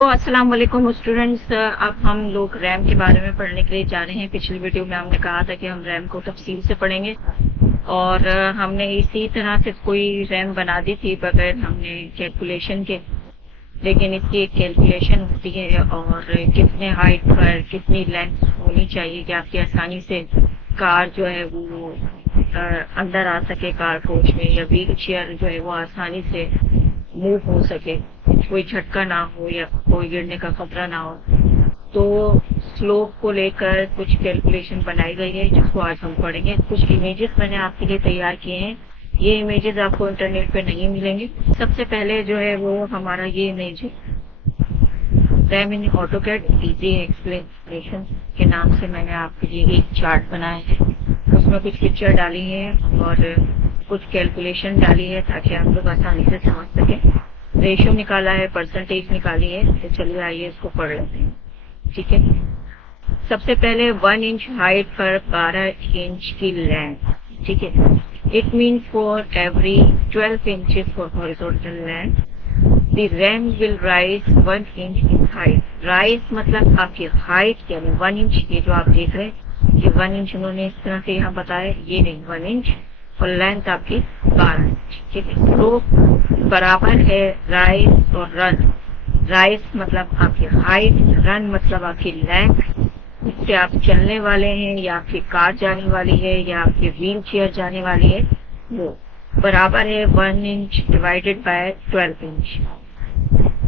तो अस्सलाम वालेकुम स्टूडेंट्स। अब हम लोग रैम के बारे में पढ़ने के लिए जा रहे हैं। पिछली वीडियो में हमने कहा था कि हम रैम को तफसील से पढ़ेंगे और हमने इसी तरह से कोई रैम बना दी थी बगैर हमने कैलकुलेशन के, लेकिन इसकी एक कैलकुलेशन होती है और कितने हाइट पर कितनी लेंथ होनी चाहिए कि आपकी आसानी से कार जो है वो अंदर आ सके कार कोच में, या व्हील चेयर जो है वो आसानी से मूव हो सके, कोई झटका ना हो या कोई गिरने का खतरा ना हो। तो स्लोप को लेकर कुछ कैलकुलेशन बनाई गई है जिसको आज हम पढ़ेंगे। कुछ इमेजेस मैंने आपके लिए तैयार किए हैं। ये इमेजेस आपको इंटरनेट पे नहीं मिलेंगे। सबसे पहले जो है वो हमारा ये इमेज है, रैम इन ऑटोकैड इजी एक्सप्लेनेशन के नाम से मैंने आपके लिए एक चार्ट बनाया है। उसमें कुछ पिक्चर डाली है और कुछ कैलकुलेशन डाली है ताकि आप लोग आसानी से समझ सकें। रेशियो निकाला है, परसेंटेज निकाली है। तो चलिए आइए इसको पढ़ लेते हैं। ठीक है, सबसे पहले 1 इंच हाइट पर 12 इंच की लेंथ। ठीक है, it means for every 12 inches for horizontal length the RAM will rise 1 inch in height. Rise मतलब आपकी हाइट, यानी 1 इंच। ये जो आप देख रहे हैं ये 1 इंच उन्होंने इस तरह से यहाँ बताया, ये नहीं 1 इंच, और लेंथ आपकी 12 इंच। ठीक है, तो बराबर है राइज और रन। राइज मतलब आपकी हाइट, रन मतलब आपकी लेंथ। इससे आप चलने वाले हैं या आपकी कार जाने वाली है या आपकी व्हील चेयर जाने वाली है, वो बराबर है 1 इंच डिवाइडेड बाय 12 इंच।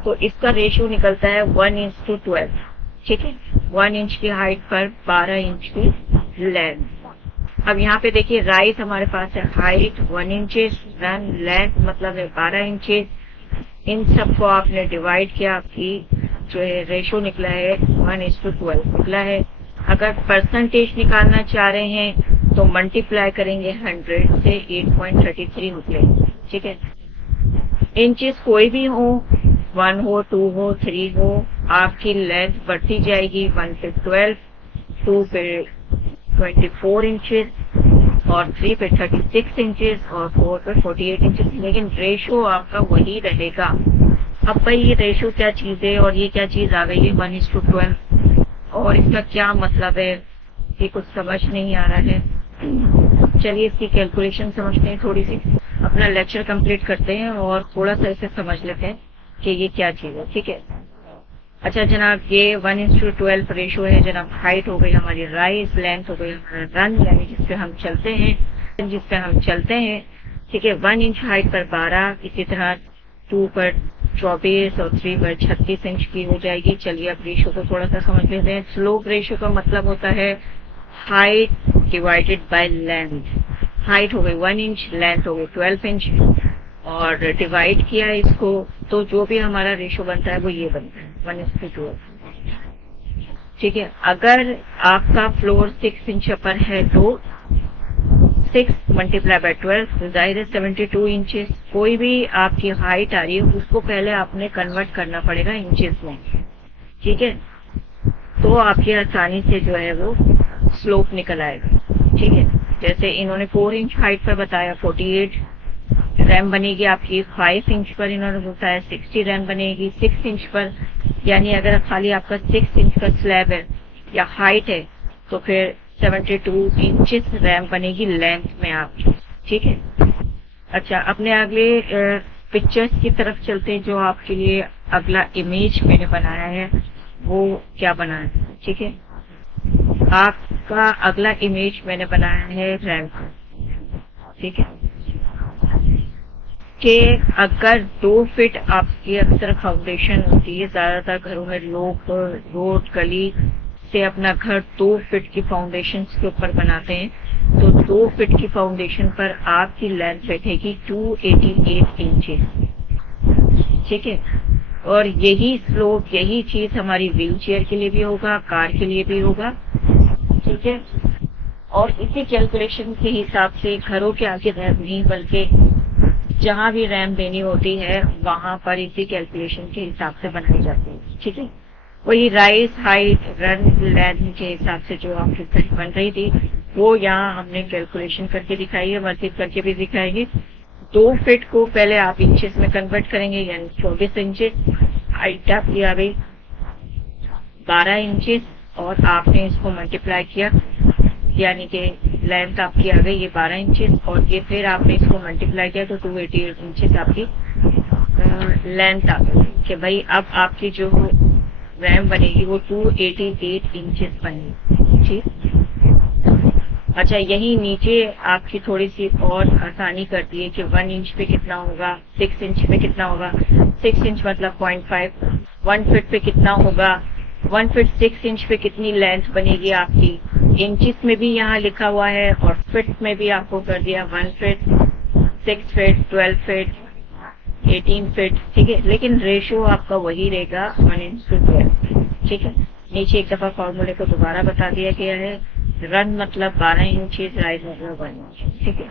तो इसका रेशियो निकलता है 1:12। ठीक है, 1 इंच की हाइट पर 12 इंच की लेंथ। अब यहाँ पे देखिए राइज हमारे पास है हाइट 1 इंचेस, रन लेंथ मतलब है 12 इंचेस। इन सबको आपने डिवाइड किया, आपकी जो है रेशो निकला है 1:12 निकला है। अगर परसेंटेज निकालना चाह रहे हैं तो मल्टीप्लाई करेंगे 100 से 8.33 निकले। ठीक है, इंचेस कोई भी हो, 1 हो, 2 हो, 3 हो, आपकी लेंथ बढ़ती जाएगी। 1 पे 12, 2 पे 24 इंचेस और 3 पे 36 इंचेस और 4 पे 48 इंचेस, लेकिन रेशो आपका वही रहेगा। अब भाई ये रेशो क्या चीज है और ये क्या चीज आ गई है 1:12, और इसका क्या मतलब है ये कुछ समझ नहीं आ रहा है। चलिए इसकी कैलकुलेशन समझते हैं, थोड़ी सी अपना लेक्चर कंप्लीट करते हैं और थोड़ा सा इसे समझ लेते हैं कि ये क्या चीज है। ठीक है, अच्छा जनाब, ये 1:12 रेशो है जनाब। हाइट हो गई हमारी राइज, लेंथ हो गई हमारा रन, यानी जिसपे हम चलते हैं। ठीक है, 1 इंच हाइट पर 12, इसी तरह 2 पर 24 और 3 पर 36 इंच की हो जाएगी। चलिए अब रेशो को थोड़ा सा समझ लेते हैं। स्लोप रेशो का मतलब होता है height divided by length. Height हो गई 1 इंच, लेंथ हो गई 12 इंच और डिवाइड किया इसको, तो जो भी हमारा रेशो बनता है वो ये बनता है 1:12। ठीक है, अगर आपका फ्लोर 6 इंच पर है तो 6 मल्टीप्लाई बाय 12 जाहिर है 72 इंचेस। कोई भी आपकी हाइट आ रही है उसको पहले आपने कन्वर्ट करना पड़ेगा इंचेस में। ठीक है, तो आपकी आसानी से जो है वो स्लोप निकल आएगा। ठीक है, जैसे इन्होंने 4 इंच हाइट पर बताया 48 रैम बनेगी आपकी, 5 इंच पर इन्होंने बताया 60 रैम बनेगी, 6 इंच पर, यानी अगर खाली आपका 6 इंच का स्लैब है या हाइट है तो फिर 72 इंचेस रैम बनेगी लेंथ में आपकी। ठीक है, अच्छा अपने अगले पिक्चर्स की तरफ चलते हैं। जो आपके लिए अगला इमेज मैंने बनाया है वो क्या बनाया है। ठीक है, आपका अगला इमेज मैंने बनाया है रैम का। ठीक है, कि अगर 2 फीट आपकी अक्सर फाउंडेशन होती है, ज्यादातर घरों में लोग रोड गली से अपना घर 2 फीट की फाउंडेशन के ऊपर बनाते हैं, तो 2 फीट की फाउंडेशन पर आपकी लेंथ बैठेगी 288 इंचेस। ठीक है, और यही स्लोप, यही चीज हमारी व्हील चेयर के लिए भी होगा, कार के लिए भी होगा। ठीक है, और इसी कैलकुलेशन के हिसाब से घरों के आगे रैम नहीं बल्कि जहां भी रैम देनी होती है वहां पर इसी कैलकुलेशन के हिसाब से बनाई जाती है। ठीक है, वही राइज हाइट रन लेंथ के हिसाब से जो आपकी घड़ी बन रही थी वो यहाँ हमने कैलकुलेशन करके दिखाई है, वर्किंग करके भी दिखाएंगे। 2 फीट को पहले आप इंचेस में कन्वर्ट करेंगे, यानी 24 इंचेस, हाइट आपकी आ गई 12 इंचेस और आपने इसको मल्टीप्लाई किया, यानी कि लेंथ आपकी आ गई ये 12 इंचेस और ये फिर आपने इसको मल्टीप्लाई किया तो 288 इंचेस आपकी लेंथ आ गई कि भाई अब आपकी जो रैम बनेगी वो 288 इंचेस बनेगी। ठीक। अच्छा, यही नीचे आपकी थोड़ी सी और आसानी कर दी है कि 1 इंच पे कितना होगा, 6 इंच पे कितना होगा, 6 इंच मतलब 0.5, 1 फीट पे कितना होगा, 1 फीट 6 इंच पे कितनी लेंथ बनेगी आपकी, इंचेस में भी यहाँ लिखा हुआ है और फीट में भी आपको कर दिया 1 फीट, 6 फीट, 12 फीट, 18 फीट। ठीक है, लेकिन रेशियो आपका वही रहेगा 1:12। ठीक है, नीचे एक दफा फॉर्मूले को दोबारा बता दिया गया है। रन मतलब 12 इंचेस, राइज मतलब 1 इंच। ठीक है,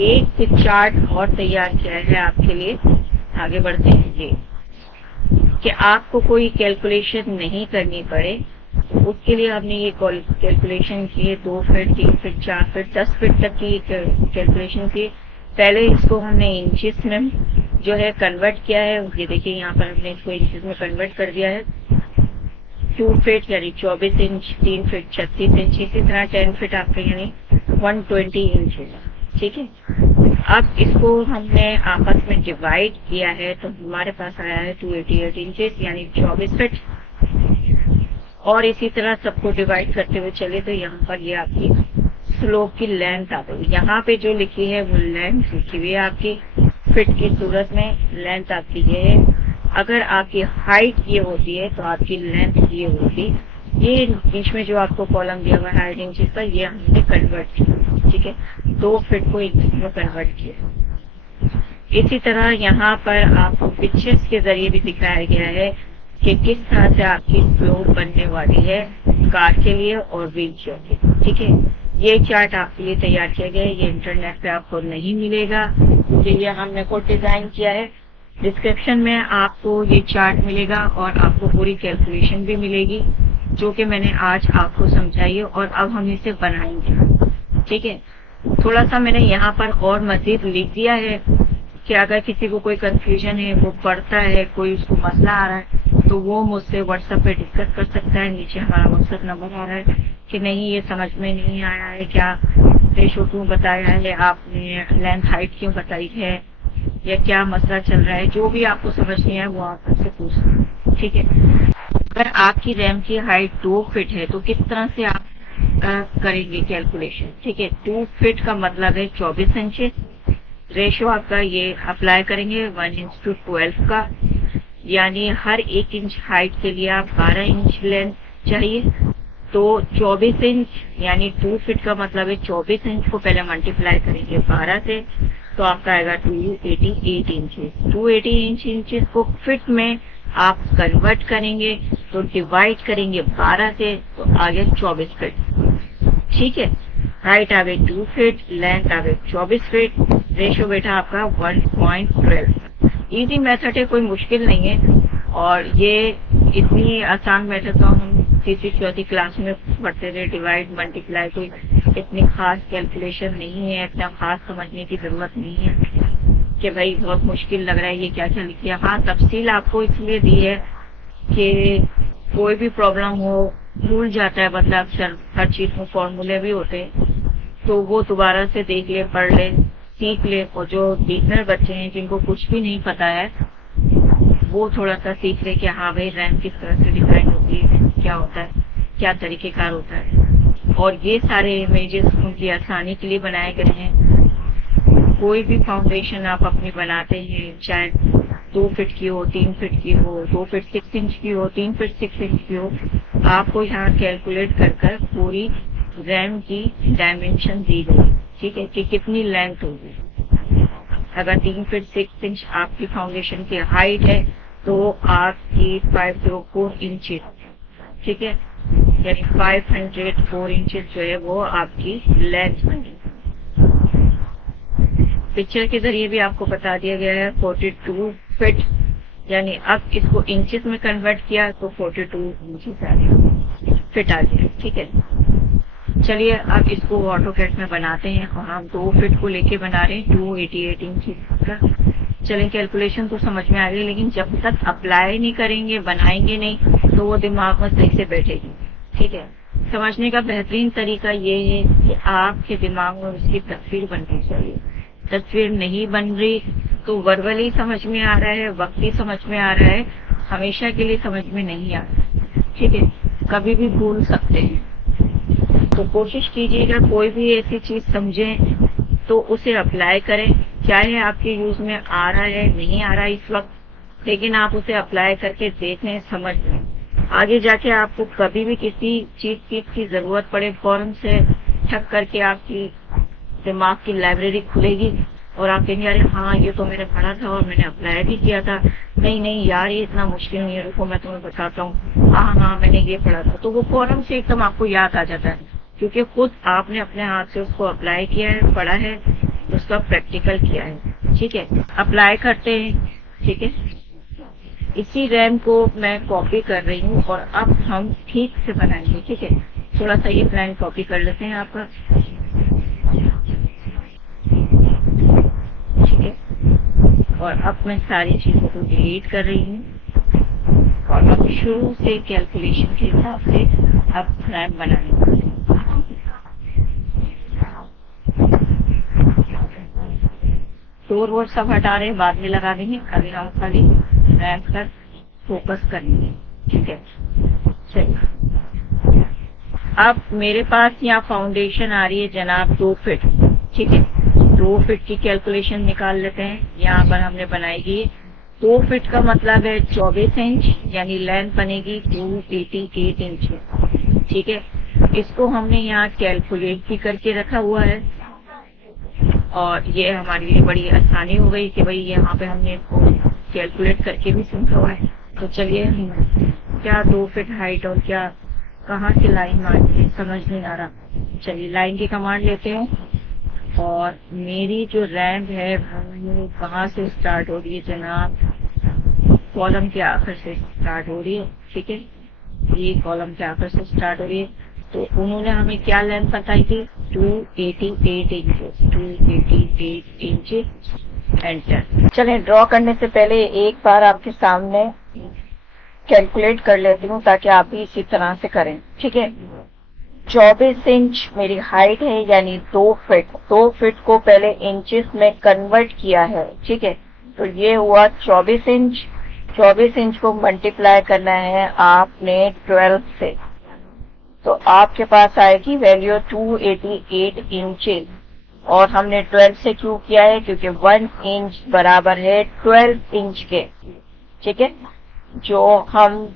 एक चार्ट और तैयार किया है आपके लिए। आगे बढ़ते हैं ये कि आपको कोई कैलकुलेशन नहीं करनी पड़े, उसके लिए हमने ये कैलकुलेशन की है 2 फीट, 3 फीट, 4 फीट, 10 फीट तक की कैलकुलेशन की। पहले इसको हमने इंचेस में जो है कन्वर्ट किया है। ये देखिए यहाँ पर हमने इसको इंचेस में कन्वर्ट कर दिया है। 2 फीट यानी 24 इंच, 3 फीट 36 इंच, इसी तरह 10 फीट आपके यानी 120 इंच। ठीक है, अब इसको हमने आपस में डिवाइड किया है तो हमारे पास आया है 288 इंचेस यानी 24 फीट। और इसी तरह सबको डिवाइड करते हुए चले तो यहाँ पर ये आपकी स्लोप की लेंथ आ गई। यहाँ पे जो लिखी है वो लेंथ लिखी हुई है आपकी फिट की सूरत में, लेंथ आपकी ये है। अगर आपकी हाइट ये होती है तो आपकी लेंथ ये होगी। ये बीच में जो आपको कॉलम दिया हुआ है हाइट इंचेस का, ये हमने कन्वर्ट किया। ठीक है, 2 फीट को इंच में कन्वर्ट किया। इसी तरह यहाँ पर आपको पिक्चर्स के जरिए भी दिखाया गया है कि किस तरह से आपकी स्लोप बनने वाली है कार के लिए और व्हील चेयर के लिए। ठीक है, ये चार्ट आपके लिए तैयार किया गया है, ये इंटरनेट पे आपको नहीं मिलेगा क्योंकि ये हमने खुद डिजाइन किया है। डिस्क्रिप्शन में आपको ये चार्ट मिलेगा और आपको पूरी कैलकुलेशन भी मिलेगी जो कि मैंने आज आपको समझाई है और अब हम इसे बनाएंगे। ठीक है, थोड़ा सा मैंने यहाँ पर और मजीद लिख दिया है कि अगर किसी को कोई कंफ्यूजन है, वो पढ़ता है, कोई उसको मसला आ रहा है तो वो मुझसे व्हाट्सएप पे डिस्कस कर सकता है। नीचे हमारा व्हाट्सएप नंबर आ रहा है कि नहीं ये समझ में नहीं आया है, क्या रेशो क्यों बताया है आपने, लेंथ हाइट क्यों बताई है, या क्या मसला चल रहा है, जो भी आपको समझ नहीं आया वो आप मुझसे पूछ सकते। ठीक है, अगर आपकी रैम की हाइट 2 फीट है तो किस तरह से आप करेंगे कैलकुलेशन। ठीक है, 2 फीट का मतलब है 24 इंचेस। रेशो आपका ये अप्लाई करेंगे 1:12 का, यानी हर 1 इंच हाइट के लिए आप 12 इंच लेंथ चाहिए। तो 24 इंच यानी 2 फीट का मतलब है 24 इंच को पहले मल्टीप्लाई करेंगे 12 से तो आपका आएगा 288 इंचेस। 288 इंचेस को फीट में आप कन्वर्ट करेंगे तो डिवाइड करेंगे 12 से तो आ गया 24 फीट। ठीक है, हाइट आ गई 2 फीट, लेंथ आ गई 24 फीट, रेशो बेटा आपका 1:12। इजी मेथड है, कोई मुश्किल नहीं है और ये इतनी आसान मेथड तो हम तीसरी चौथी क्लास में पढ़ते थे। डिवाइड मल्टीप्लाई कोई इतनी खास कैलकुलेशन नहीं है, इतना खास समझने की जरूरत नहीं है कि भाई बहुत मुश्किल लग रहा है ये क्या क्या लिख दिया। हाँ, तफसील आपको इसलिए दी है कि कोई भी प्रॉब्लम हो, भूल जाता है बंदा अक्सर, हर चीज में फॉर्मूले भी होते तो वो दोबारा से देख ले, पढ़ ले, सीख ले। और जो बिगनर बच्चे हैं जिनको कुछ भी नहीं पता है वो थोड़ा सा सीख ले कि हाँ भाई रैम किस तरह से डिजाइन होती है, क्या होता है, क्या तरीकेकार होता है। और ये सारे इमेजेस उनकी आसानी के लिए बनाए गए हैं। कोई भी फाउंडेशन आप अपनी बनाते हैं, चाहे 2 फीट की हो, 3 फीट की हो, 2 फीट 6 इंच की हो, 3 फीट 6 इंच की हो, आपको यहाँ कैलकुलेट कर पूरी रैम की डायमेंशन दी गई। ठीक है, कि कितनी लेंथ होगी। अगर 3 फीट 6 इंच आपकी फाउंडेशन की हाइट है तो आपकी 504 इंचेस, ठीक है, यानी 504 इंचेस जो है वो आपकी लेंथ बनी। पिक्चर के जरिए भी आपको बता दिया गया है 42 फीट, यानी अब इसको इंचेस में कन्वर्ट किया तो 42 इंचेस आ गया, फिट आ गया। ठीक है, चलिए अब इसको ऑटोकैड में बनाते हैं और हम 2 फीट को लेके बना रहे हैं 288 इंचेस का। चलें कैलकुलेशन तो समझ में आ गई, लेकिन जब तक अप्लाई नहीं करेंगे, बनाएंगे नहीं, तो वो दिमाग में सही से बैठेगी। ठीक है, समझने का बेहतरीन तरीका ये है कि आपके दिमाग में उसकी तस्वीर बननी चाहिए। तस्वीर नहीं बन रही तो वर्बली समझ में आ रहा है, वक्ती समझ में आ रहा है, हमेशा के लिए समझ में नहीं आ रहा। ठीक है, कभी भी भूल सकते हैं। तो कोशिश कीजिएगा कोई भी ऐसी चीज समझें तो उसे अप्लाई करें, चाहे आपके यूज में आ रहा है नहीं आ रहा है इस वक्त, लेकिन आप उसे अप्लाई करके देखें, समझ लें। आगे जाके आपको कभी भी किसी चीज की जरूरत पड़े, फौरन से ठक करके आपकी दिमाग की लाइब्रेरी खुलेगी और आप कहेंगे अरे हाँ ये तो मैंने पढ़ा था और मैंने अप्लाई भी किया था। नहीं नहीं यार, ये इतना मुश्किल नहीं है, रुको मैं तुम्हें बताता हूँ। हाँ हाँ मैंने ये पढ़ा था, तो वो फौरन से एकदम आपको याद आ जाता है, क्योंकि खुद आपने अपने हाथ से उसको अप्लाई किया है, पढ़ा है, उसका प्रैक्टिकल किया है। ठीक है, अप्लाई करते हैं। ठीक है, इसी रैम को मैं कॉपी कर रही हूँ और अब हम ठीक से बनाएंगे। ठीक है, थोड़ा सा ये प्लान कॉपी कर लेते हैं आपका। ठीक है, और अब मैं सारी चीजों को डिलीट कर रही हूँ और अब शुरू से कैलकुलेशन के हिसाब से अब रैम बनाने वाले हैं। शोर वोर सब हटा रहे हैं, बाद में लगा देंगे, अभी हम खाली रैम पर फोकस करेंगे। ठीक है, चलिए अब मेरे पास यहाँ फाउंडेशन आ रही है जनाब 2 फीट। ठीक है, 2 फीट की कैलकुलेशन निकाल लेते हैं। यहाँ पर हमने बनाएगी 2 फीट का मतलब है 24 इंच, यानी लेंथ बनेगी 288 इंच। ठीक है, इसको हमने यहाँ कैलकुलेट भी करके रखा हुआ है और ये हमारे लिए बड़ी आसानी हो गई कि भाई यहाँ पे हमने इसको कैलकुलेट करके भी समझा हुआ है। तो चलिए क्या 2 फीट हाइट और क्या कहाँ से लाइन मारनी है समझ नहीं आ रहा। चलिए लाइन की कमांड लेते हैं और मेरी जो रैम है वो कहाँ से स्टार्ट हो रही है जनाब, कॉलम के आखिर से स्टार्ट हो रही है। ठीक है, ये कॉलम के आखिर से स्टार्ट हो रही है। तो उन्होंने हमें क्या लेंथ बताई थी, 288 इंचेस, 288 इंचेस, एंटर। चलें ड्रॉ करने से पहले एक बार आपके सामने कैलकुलेट कर लेती हूँ ताकि आप भी इसी तरह से करें। ठीक है, 24 इंच मेरी हाइट है, यानी 2 फीट। 2 फीट को पहले इंचेस में कन्वर्ट किया है। ठीक है, तो ये हुआ 24 इंच। 24 इंच को मल्टीप्लाई करना है आपने 12 से, तो आपके पास आएगी वैल्यू 288 इंचेस। और हमने 12 से क्यों किया है, क्योंकि 1 इंच बराबर है 12 इंच के। ठीक है, जो हम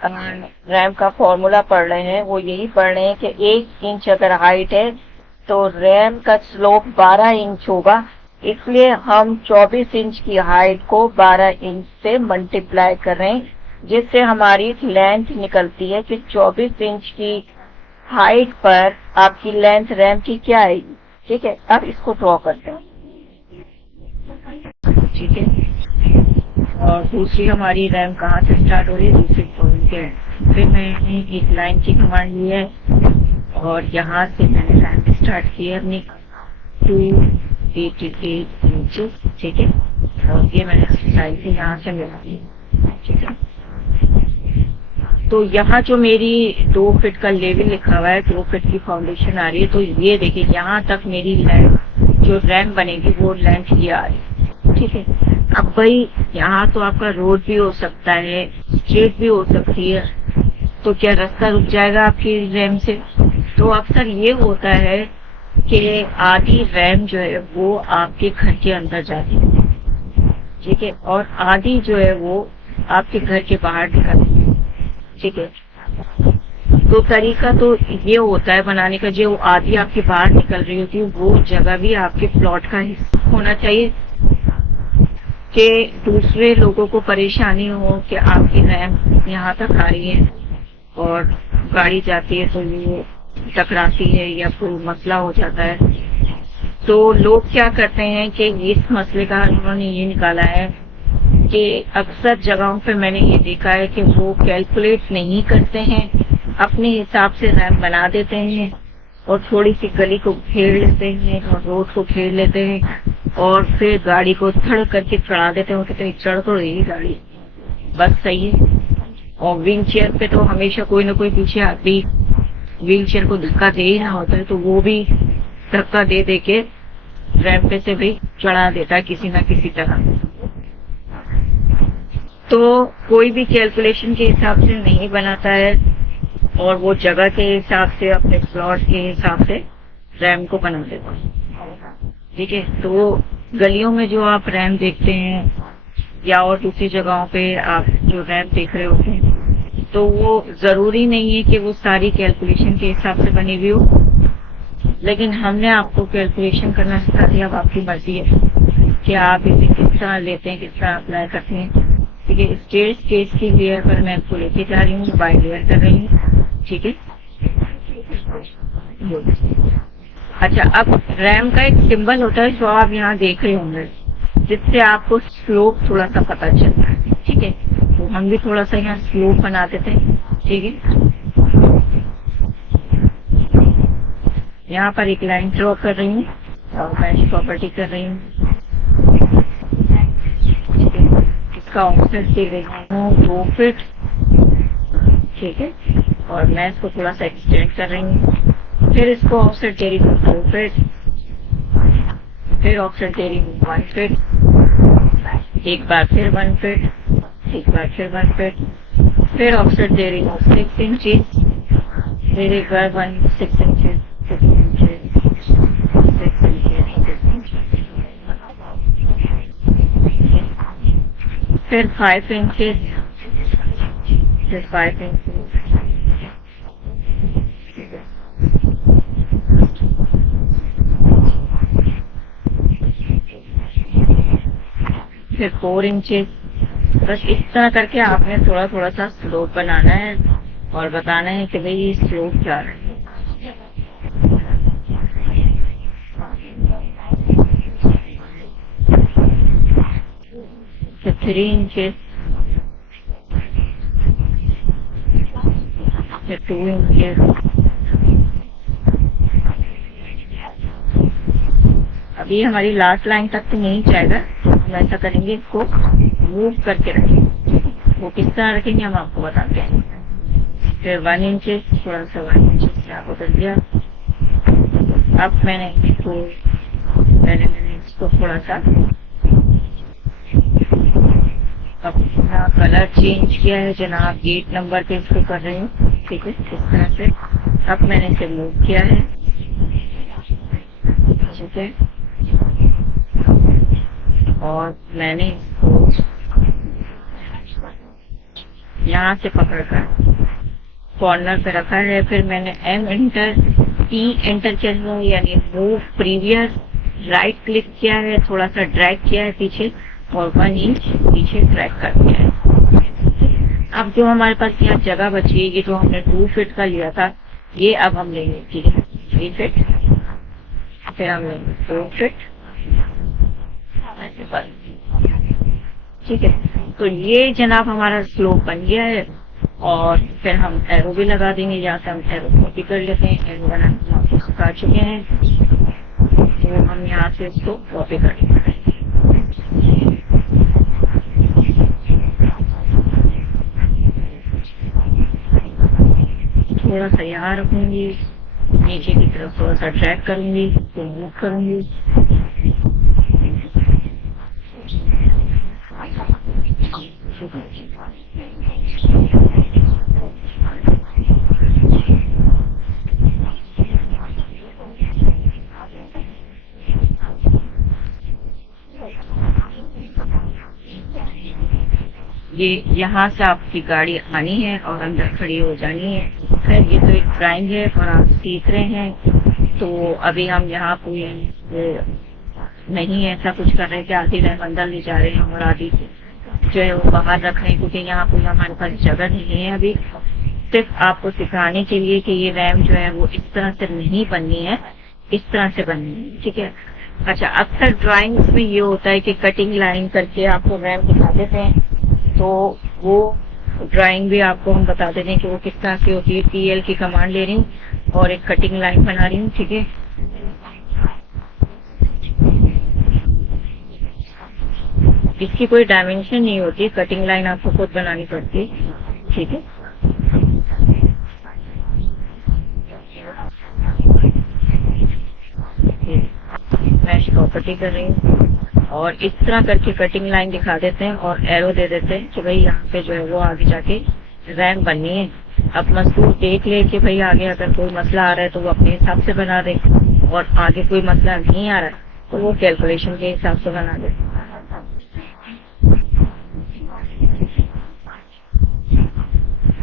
रैम का फॉर्मूला पढ़ रहे हैं वो यही पढ़ रहे हैं कि 1 इंच अगर हाइट है तो रैम का स्लोप 12 इंच होगा, इसलिए हम 24 इंच की हाइट को 12 इंच से मल्टीप्लाई कर रहे हैं, जिससे हमारी लेंथ निकलती है कि 24 इंच की हाइट पर आपकी लेंथ रैम की क्या आएगी। ठीक है, अब इसको ड्रॉ करते हैं। ठीक है, और दूसरी हमारी रैम कहाँ से स्टार्ट हो रही है, दूसरी पॉइंट से। फिर मैंने एक लाइन की कमांड ली है और यहाँ से मैंने रैम स्टार्ट की है अपनी 288 इंचेस। ठीक है, और ये मैंने साइड से यहाँ से मिला दी। ठीक है, तो यहाँ जो मेरी 2 फीट का लेवल लिखा हुआ है, 2 फीट की फाउंडेशन आ रही है, तो ये देखिए यहाँ तक मेरी लेंथ जो रैम बनेगी वो लेंथ ये आ रही है। ठीक है, अब भाई यहाँ तो आपका रोड भी हो सकता है, स्ट्रीट भी हो सकती है, तो क्या रास्ता रुक जाएगा आपकी रैम से? तो अक्सर ये होता है कि आधी रैम जो है वो आपके घर के अंदर जाती है। ठीक है, और आधी जो है वो आपके घर के बाहर निकलती है। ठीक है, तो तरीका तो ये होता है बनाने का, जो आधी आपके बाहर निकल रही होती है वो जगह भी आपके प्लॉट का हिस्सा होना चाहिए कि दूसरे लोगों को परेशानी हो कि आपकी रैम यहाँ तक आ रही है और गाड़ी जाती है तो ये टकराती है या कोई मसला हो जाता है। तो लोग क्या करते हैं कि इस मसले का उन्होंने ये निकाला है कि अक्सर जगहों पे मैंने ये देखा है कि वो कैलकुलेट नहीं करते हैं, अपने हिसाब से रैम बना देते हैं और थोड़ी सी गली को घेर लेते हैं और रोड को घेर लेते हैं और फिर गाड़ी को थड़ करके चढ़ा देते हैं, कितनी चढ़ तो रही गाड़ी, बस सही है। और व्हील चेयर पे तो हमेशा कोई ना कोई पीछे आदमी व्हील चेयर को धक्का दे ही रहा होता है, तो वो भी धक्का दे दे के रैंप पे से भी चढ़ा देता है किसी ना किसी तरह। तो कोई भी कैलकुलेशन के हिसाब से नहीं बनाता है, और वो जगह के हिसाब से, अपने प्लॉट के हिसाब से रैंप को बना देता है, ठीक है। तो गलियों में जो आप रैंप देखते हैं या और दूसरी जगहों पे आप जो रैंप देख रहे होते हैं, तो वो जरूरी नहीं है कि वो सारी कैलकुलेशन के हिसाब से बनी हुई हो, लेकिन हमने आपको कैलकुलेशन करना सिखा दिया। अब आपकी मर्जी है कि आप इसे किस तरह लेते हैं, किस तरह अप्लाई करते हैं, ठीक है। स्टेज केस की लेयर पर मैं आपको लेके जा रही हूँ, बाय लेयर कर रही हूँ, ठीक है। अच्छा, अब रैम का एक सिंबल होता है जो आप यहाँ देख रहे होंगे, जिससे आपको स्लोप थोड़ा सा पता चलता है, ठीक है। तो हम भी थोड़ा सा यहाँ स्लोप बना देते हैं, ठीक है। यहाँ पर एक लाइन ड्रॉ कर रही हूँ और मैच प्रॉपर्टी कर रही हूँ, इसका ऑफसेट दे रही हूँ 2 फीट, ठीक है। और मैं इसको थोड़ा सा एक्सटेंड कर रही हूँ, फिर इसको ऑफसेट दे रही हूँ 2 फीट, फिर ऑफसेट दे रही हूँ 1 फीट, एक बार फिर 1 फीट, एक बार फिर 1 फीट, फिर ऑफसेट दे रही हूँ 6 इंचेस, फिर एक बार 6 इंचेस, 6 इंचेस, 6 इंचेस, फिर 5 इंचेस, फिर 5 इंचेस, फिर 4 इंचेस। बस इस तरह करके आपने थोड़ा थोड़ा सा स्लोप बनाना है और बताना है कि भाई ये स्लोप क्या है। फिर 3 इंचेस, फिर 2 इंचेस। अभी हमारी लास्ट लाइन तक तो नहीं जाएगा, तो हम ऐसा करेंगे, इसको मूव करके रखेंगे। वो किस तरह रखेंगे हम आपको बताते हैं। फिर 1 इंचेस, थोड़ा सा 1 इंचेस से आपको कर दिया। अब मैंने इसको थोड़ा सा अपना कलर चेंज किया है, जनाब गेट नंबर पे इसको कर रही हूँ, ठीक है, इस तरह से। अब मैंने इसे मूव किया है, ठीक है, और मैंने इसको यहाँ से पकड़कर कॉर्नर पे रखा है। फिर मैंने E एंटर किया है, यानी मूव प्रीवियस राइट क्लिक किया है, थोड़ा सा ड्रैग किया है पीछे, और 1 इंच पीछे ड्रैग कर दिया है। अब जो हमारे पास यहाँ जगह बची है, ये जो हमने 2 फीट का लिया था, ये अब हम लेंगे, ठीक है, 3 फीट, फिर हम लेंगे 4 फीट, ठीक है। तो ये जनाब हमारा स्लोप बन गया है, और फिर हम एरो भी लगा देंगे। यहाँ से हम एरो कॉपी कर लेते हैं, एरो बनाना हम आपको सिखा चुके हैं, तो हम यहाँ से इसको कॉपी कर लेंगे। थोड़ा सा यहाँ रखूंगी, नीचे की तरफ थोड़ा सा ड्रैग करूंगी, तो मूव करूंगी, ये यहाँ से आपकी गाड़ी आनी है और अंदर खड़ी हो जानी है। खैर ये तो एक ड्राइंग है और आप सीख रहे हैं, तो अभी हम यहाँ कोई नहीं ऐसा कुछ कर रहे हैं कि आधी रैम अंदर ले जा रहे हैं और आधी जो है वो बाहर रख रहे हैं, क्योंकि यहाँ कोई हमारे पास जगह नहीं है अभी। सिर्फ आपको सिखाने के लिए कि ये रैम जो है वो इस तरह से नहीं बननी है, इस तरह से बननी है, ठीक है। अच्छा, अक्सर ड्राइंग्स में ये होता है कि कटिंग लाइन करके आपको रैम दिखा देते हैं, तो वो ड्राइंग भी आपको हम बता देते हैं कि वो किस तरह से होती है। TL की कमांड ले रही हूँ और एक कटिंग लाइन बना रही हूँ, ठीक है। इसकी कोई डायमेंशन नहीं होती, कटिंग लाइन आपको खुद बनानी पड़ती है। ठीक है, मैश प्रॉपर्टी कर रही हूँ और इस तरह करके कटिंग लाइन दिखा देते हैं और एरो दे देते हैं कि भाई यहाँ पे जो है वो आगे जाके रैम बननी है। अब मजदूर देख ले कि भाई आगे अगर कोई मसला आ रहा है तो वो अपने हिसाब से बना दे, और आगे कोई मसला नहीं आ रहा है तो वो कैलकुलेशन के हिसाब से बना दे।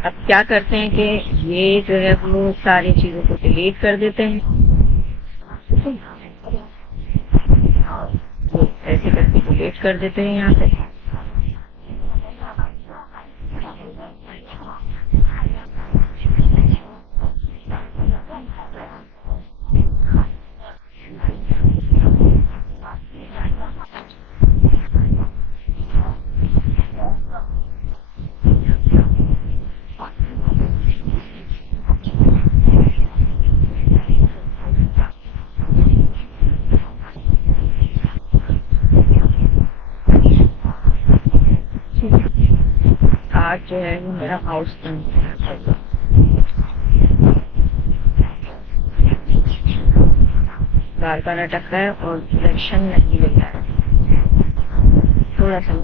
अब क्या करते हैं कि ये जो है वो सारी चीजों को डिलीट कर देते हैं, तो ऐसे करके डिलीट कर देते हैं यहाँ से। आज जो है वो मेरा हाउस बार बार अटक रहा है और सिलेक्शन नहीं मिल रहा है, थोड़ा सा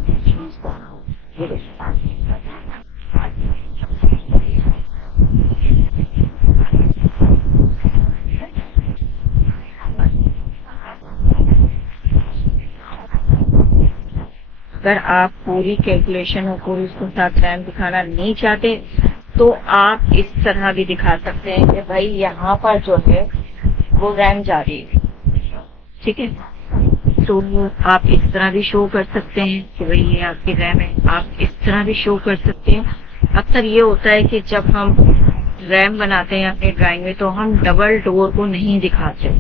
अगर आप पूरी कैलकुलेशन और पूरी उसके साथ रैम दिखाना नहीं चाहते तो आप इस तरह भी दिखा सकते हैं कि भाई यहाँ पर जो है वो रैम जा रही है। ठीक है, तो आप इस तरह भी शो कर सकते हैं कि भाई ये आपकी रैम है, आप इस तरह भी शो कर सकते हैं। अक्सर ये होता है कि जब हम रैम बनाते हैं अपनी ड्राइंग में तो हम डबल डोर को नहीं दिखाते।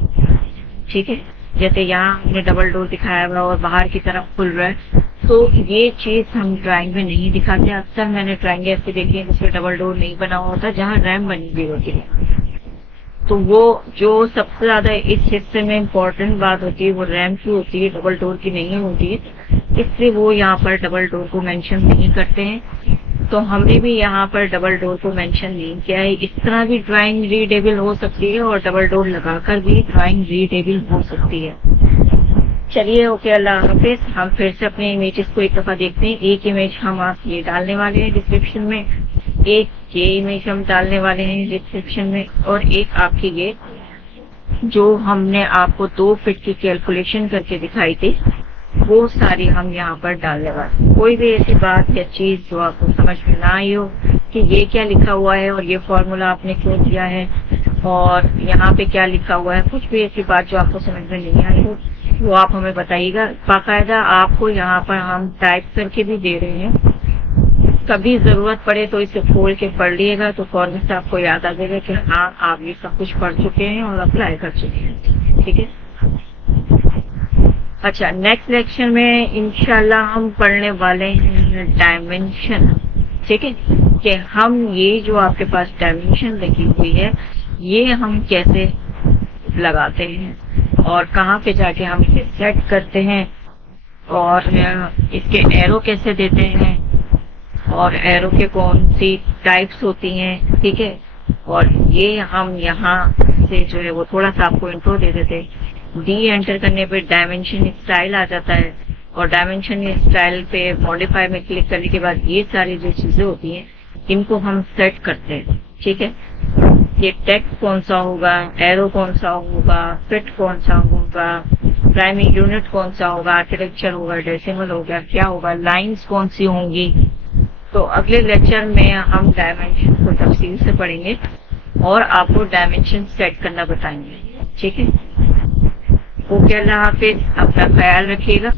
ठीक है, जैसे यहाँ हमने डबल डोर दिखाया हुआ और बाहर की तरफ खुल रहा है, तो ये चीज हम ड्राइंग में नहीं दिखाते। अक्सर मैंने ड्राइंग ऐसे देखी है जिसमें डबल डोर नहीं बना हुआ होता, जहाँ रैम बनी हुई होती है। तो वो जो सबसे ज्यादा इस हिस्से में इम्पोर्टेंट बात होती है वो रैम की होती है, डबल डोर की नहीं होती है, इसलिए वो यहाँ पर डबल डोर को मेंशन नहीं करते हैं। तो हमने भी यहाँ पर डबल डोर को मेंशन नहीं किया है। इस तरह भी ड्राइंग रीडेबल हो सकती है और डबल डोर लगाकर भी ड्राइंग रीडेबल हो सकती है। चलिए, ओके, अल्लाह हाफिज। हम फिर से अपने इमेजेस को एक दफा देखते हैं। एक इमेज हम आप ये डालने वाले हैं डिस्क्रिप्शन में, एक ये इमेज हम डालने वाले हैं डिस्क्रिप्शन में, और एक आपकी ये जो हमने आपको 2 फीट की कैलकुलेशन करके दिखाई थी वो सारी हम यहाँ पर डालने वाले। कोई भी ऐसी बात या चीज जो आपको समझ में ना आई हो कि ये क्या लिखा हुआ है और ये फॉर्मूला आपने क्यों दिया है और यहाँ पे क्या लिखा हुआ है, कुछ भी ऐसी बात जो आपको समझ में नहीं आई हो वो आप हमें बताइएगा। बाकायदा आपको यहाँ पर हम टाइप करके भी दे रहे हैं, कभी जरूरत पड़े तो इसे खोल के पढ़ लिएगा तो फौरन से आपको याद आ जाएगा कि हाँ आप ये सब कुछ पढ़ चुके हैं और अप्लाई कर चुके हैं। ठीक है, अच्छा, नेक्स्ट लेक्चर में इंशाल्लाह हम पढ़ने वाले हैं डायमेंशन। ठीक है, कि हम ये जो आपके पास डायमेंशन लगी हुई है ये हम कैसे लगाते हैं और कहाँ पे जाके हम इसे सेट करते हैं और इसके एरो कैसे देते हैं और एरो के कौन सी टाइप्स होती हैं। ठीक है, और ये हम यहाँ से जो है वो थोड़ा सा आपको इंट्रो दे देते हैं। डी एंटर करने पे डायमेंशन स्टाइल आ जाता है और डायमेंशन स्टाइल पे मॉडिफाई में क्लिक करने के बाद ये सारी जो चीजें होती हैं इनको हम सेट करते हैं। ठीक है, ये टेक्स्ट कौन सा होगा, एरो कौन सा होगा, फिट कौन सा होगा, प्राइमरी यूनिट कौन सा होगा, आर्किटेक्चर होगा, डेसिमल होगा, क्या होगा, लाइंस कौन सी होंगी। तो अगले लेक्चर में हम डायमेंशन को तफसील से पढ़ेंगे और आपको डायमेंशन सेट करना बताएंगे। ठीक है, ओके, अल्लाह हाफिज, अपना ख्याल रखिएगा।